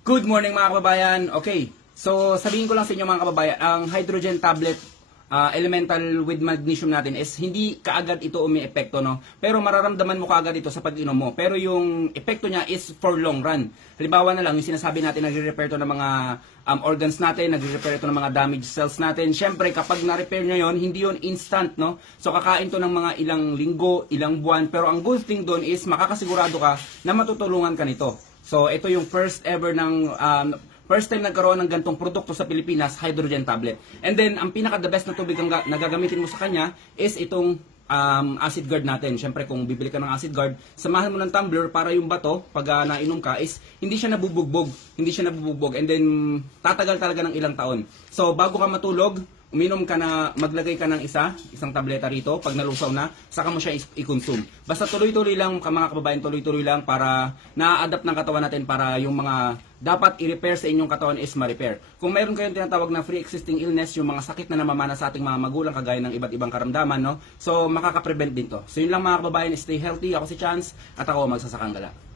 Good morning mga kababayan. Okay, so sabihin ko lang sa inyo mga kababayan, ang hydrogen tablet ah, elemental with magnesium natin is hindi kaagad ito umi-epekto, no? Pero mararamdaman mo kaagad ito sa pag-inom mo. Pero yung epekto niya is for long run. Halimbawa na lang, yung sinasabi natin, nagre-repair to ng mga um, organs natin, nagre-repair ito ng mga damaged cells natin. Siyempre, kapag na-repair nyo yon hindi yon instant, no? So, kakain to ng mga ilang linggo, ilang buwan. Pero ang good thing doon is makakasigurado ka na matutulungan ka nito. So, ito yung first ever ng um, first time nagkaroon ng gantong produkto sa Pilipinas, hydrogen tablet. And then, ang pinaka the best na tubig ang ga- na gagamitin mo sa kanya is itong um, acid guard natin. Siyempre, kung bibili ka ng acid guard, samahan mo ng tumbler para yung bato, pag ah, nainom ka, is hindi siya nabubugbog. Hindi siya nabubugbog. And then, tatagal talaga ng ilang taon. So, bago ka matulog, uminom ka na, maglagay ka ng isa, isang tableta rito, pag nalusaw na, saka mo siya i-consume. Basta tuloy-tuloy lang, mga kababayan, tuloy-tuloy lang para na-adapt ng katawan natin para yung mga dapat i-repair sa inyong katawan is ma-repair. Kung mayroon kayong tinatawag na pre-existing illness, yung mga sakit na namamana sa ating mga magulang kagaya ng iba't ibang karamdaman, no? So, makaka-prevent din to. So, yun lang mga kababayan, stay healthy. Ako si Chance at ako ang magsasakang gala.